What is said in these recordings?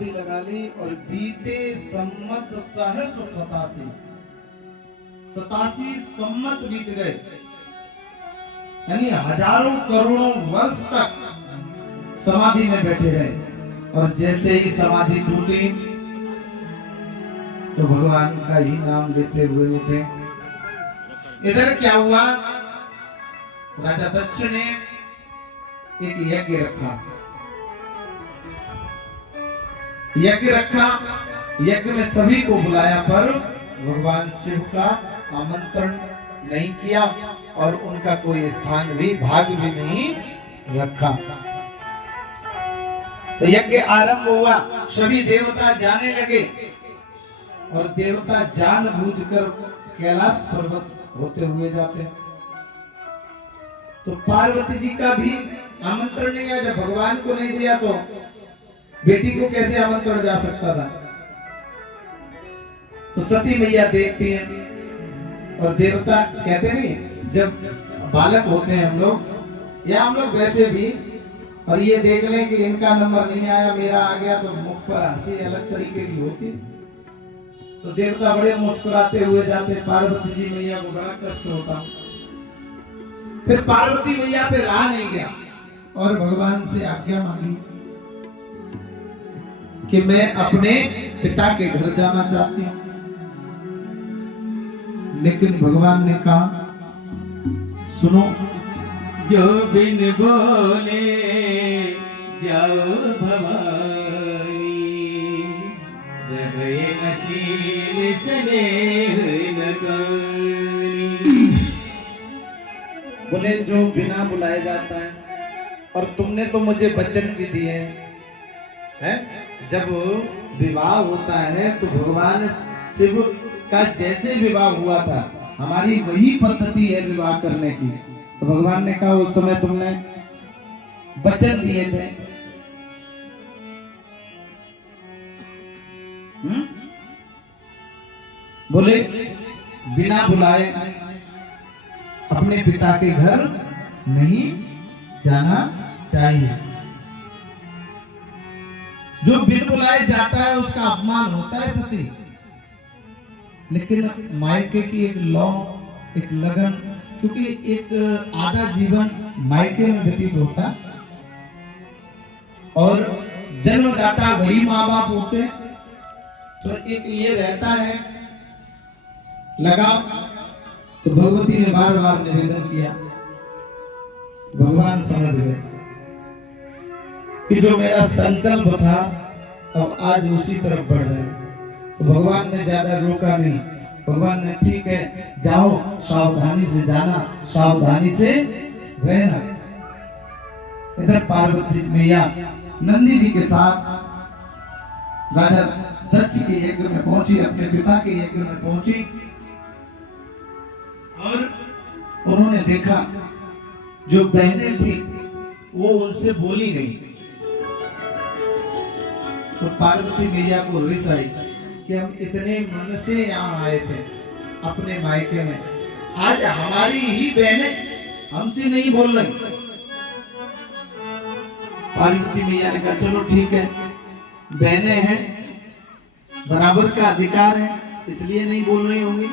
समाधि लगा ली और बीते सम्मत सहस 87 सम्मत बीत गए, यानी हजारों करोड़ों वर्ष तक समाधि में बैठे रहे। और जैसे ही समाधि टूटी तो भगवान का ही नाम लेते हुए उठे। इधर क्या हुआ, राजा दक्ष ने एक यज्ञ रखा। यज्ञ में सभी को बुलाया, पर भगवान शिव का आमंत्रण नहीं किया और उनका कोई स्थान भी, भाग भी नहीं रखा। तो यज्ञ आरंभ हुआ, सभी देवता जाने लगे और देवता जानबूझकर कैलाश पर्वत होते हुए जाते। तो पार्वती जी का भी आमंत्रण नहीं आया। जब भगवान को नहीं दिया तो बेटी को कैसे आमंत्रण जा सकता था। तो सती मैया देखती हैं और देवता कहते नहीं, जब बालक होते हैं हम लोग या हम लोग वैसे भी, और ये देख लें कि इनका नंबर नहीं आया, मेरा आ गया, तो मुख पर हंसी अलग तरीके की होती। तो देवता बड़े मुस्कुराते हुए जाते, पार्वती जी मैया को बड़ा कष्ट होता। फिर पार्वती मैया पे रहा नहीं गया और भगवान से आज्ञा मांगी कि मैं अपने पिता के घर जाना चाहती हूँ। लेकिन भगवान ने कहा, सुनो, जो बिन बोले जाओ भवानी, रहे नशीब स्नेह न कानी। बोले जो बिना बुलाए जाता है, और तुमने तो मुझे वचन भी दिए हैं। जब विवाह होता है तो भगवान शिव का जैसे विवाह हुआ था, हमारी वही पद्धति है विवाह करने की। तो भगवान ने कहा, उस समय तुमने वचन दिए थे। बोले बिना बुलाए अपने पिता के घर नहीं जाना चाहिए। जो बिन बुलाए जाता है उसका अपमान होता है सती। लेकिन मायके की एक लौ, एक लगन, क्योंकि एक आधा जीवन मायके में व्यतीत होता और जन्मदाता वही माँ बाप होते, तो एक ये रहता है लगाव। तो भगवती ने बार बार निवेदन किया, भगवान समझ गए कि जो मेरा संकल्प था अब आज उसी तरफ बढ़ रहे हैं। तो भगवान ने ज्यादा रोका नहीं। भगवान ने, ठीक है जाओ, सावधानी से जाना, सावधानी से रहना। इधर पार्वती मैया नंदी जी के साथ राजा दक्ष के यज्ञ में पहुंची, अपने पिता के यज्ञ में पहुंची और उन्होंने देखा जो बहनें थी वो उनसे बोली नहीं। तो पार्वती मैया को रिस आई कि हम इतने मन से यहाँ आए थे अपने मायके में, आज हमारी ही बहनें हमसे नहीं बोल रही। पार्वती मैया ने कहा, चलो ठीक है, बहनें हैं, बराबर का अधिकार है, इसलिए नहीं बोल रही होंगी।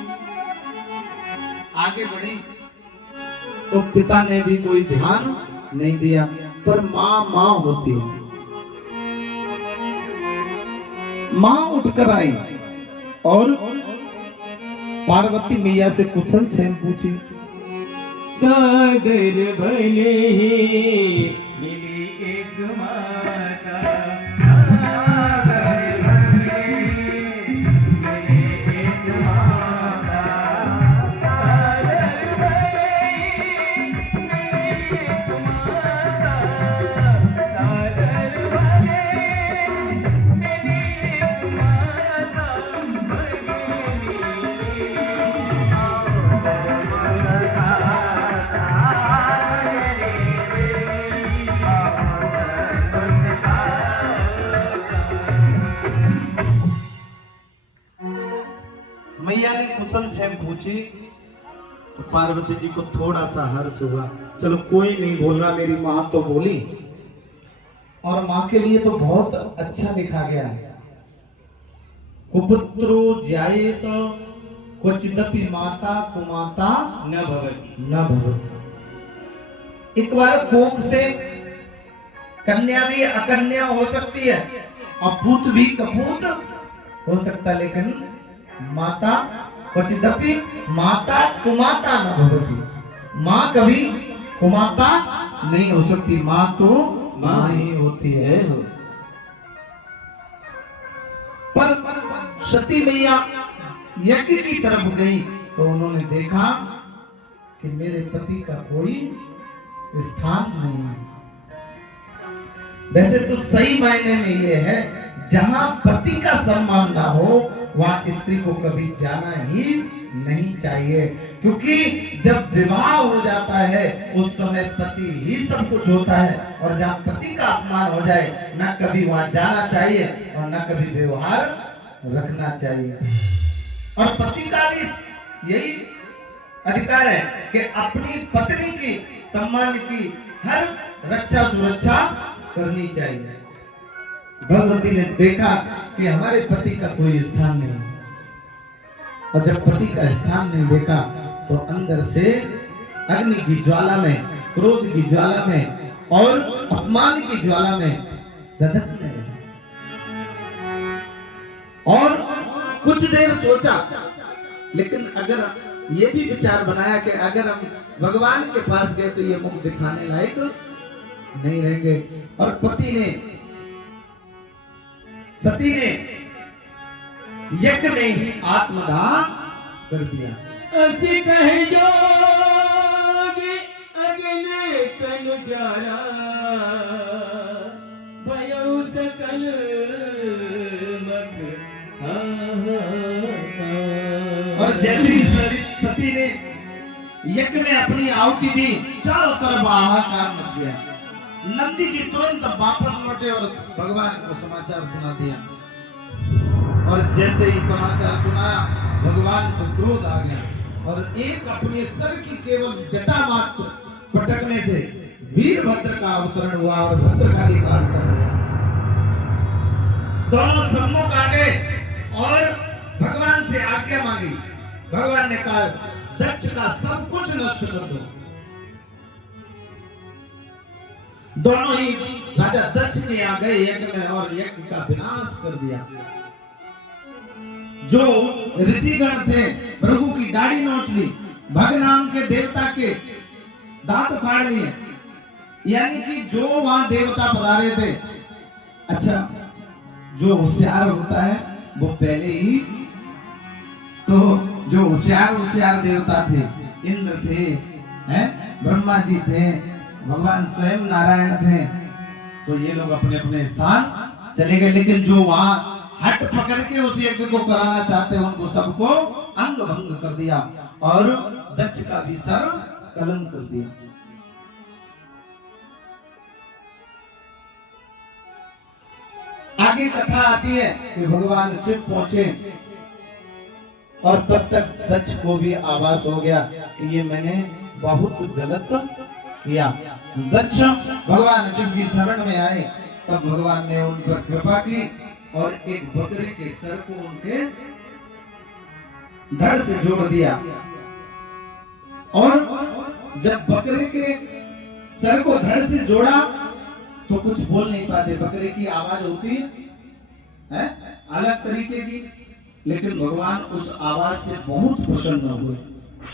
आगे बढ़ी तो पिता ने भी कोई ध्यान नहीं दिया, पर माँ माँ होती है। माँ उठकर आई और पार्वती मैया से कुशल क्षेम पूछी। सागर भले मिली एक माता, सागर भले मिली एक माता, सागर भले मिली एक माता, सागर भले मिली एक माता, मैया ने कुशल क्षेम पूछी तो पार्वती जी को थोड़ा सा हर्ष हुआ, चलो कोई नहीं बोल रहा, मेरी माँ तो बोली। और माँ के लिए तो बहुत अच्छा लिखा गया है, कुपुत्रो ज्यायेत क्वचिदपि माता कुमाता न भवति। न भवति। एक बार कोख से कन्या भी अकन्या हो सकती है और पूत भी कपूत हो सकता है, लेकिन माता क्वचिदपि माता कुमाता न भवति। माँ कभी कुमाता नहीं हो सकती, माँ तो माँ ही होती है। पर सती मैया यज्ञ की तरफ गई तो उन्होंने देखा कि मेरे पति का कोई स्थान नहीं है। वैसे तो सही मायने में ये है, जहां पति का सम्मान ना हो वहां स्त्री को कभी जाना ही नहीं चाहिए, क्योंकि जब विवाह हो जाता है उस समय पति ही सब कुछ होता है, और जहां पति का अपमान हो जाए ना कभी वहां जाना चाहिए और ना कभी व्यवहार रखना चाहिए। और पति का भी यही अधिकार है कि अपनी पत्नी की सम्मान की हर रक्षा सुरक्षा करनी चाहिए। भगवती ने देखा कि हमारे पति का कोई स्थान नहीं, और जब पति का स्थान नहीं देखा तो अंदर से अग्नि की ज्वाला में, क्रोध की ज्वाला में और अपमान की ज्वाला में धधकने लगा। और कुछ देर सोचा, लेकिन अगर ये भी विचार बनाया कि अगर हम भगवान के पास गए तो ये मुख दिखाने लायक नहीं रहेंगे, और पति ने, सती ने यज्ञ में ही आत्मदान कर दिया। असी कह जोगी अग्नि कन जारा भयउ सकल मख और जैसे ही सती ने यज्ञ में अपनी आहुति दी, चारों तरफ हाहाकार मच गया। नंदी जी तुरंत वापस लौटे और भगवान को समाचार सुना दिया, और जैसे ही समाचार सुनाया भगवान को क्रोध आ गया, और एक अपने सर की केवल जटा मात्र पटकने से वीरभद्र का अवतरण हुआ और भद्रकाली का अवतरण हुआ। दोनों सम्मुख आ गए और भगवान से आज्ञा मांगी। भगवान ने कहा, दक्ष का सब कुछ नष्ट कर दो। दोनों ही राजा दक्ष के आ गए यज्ञ में और यज्ञ का विनाश कर दिया। जो ऋषिगण थे भृगु की दाढ़ी नोच ली, भग नाम के देवता के दांत उखाड़ लिए, यानी कि जो वहां देवता पधारे थे। अच्छा, जो होशियार होता है वो पहले ही, तो जो होशियार देवता थे, इंद्र थे, हैं, ब्रह्मा जी थे, भगवान स्वयं नारायण थे, तो ये लोग अपने अपने स्थान चले गए। लेकिन जो वहां हट पकड़ के उस यज्ञ को कराना चाहते, उनको सबको अंग भंग कर दिया और दक्ष का भी सर कलम कर दिया। आगे कथा आती है कि भगवान शिव पहुंचे और तब तक दक्ष को भी आभास हो गया कि ये मैंने बहुत गलत किया। दक्ष भगवान शिव की शरण में आए, तब भगवान ने उन पर कृपा की और एक बकरे के सर को उनके धड़ से जोड़ दिया। और जब बकरे के सर को धड़ से जोड़ा तो कुछ बोल नहीं पाते, बकरे की आवाज होती है अलग तरीके की, लेकिन भगवान उस आवाज से बहुत प्रसन्न हुए।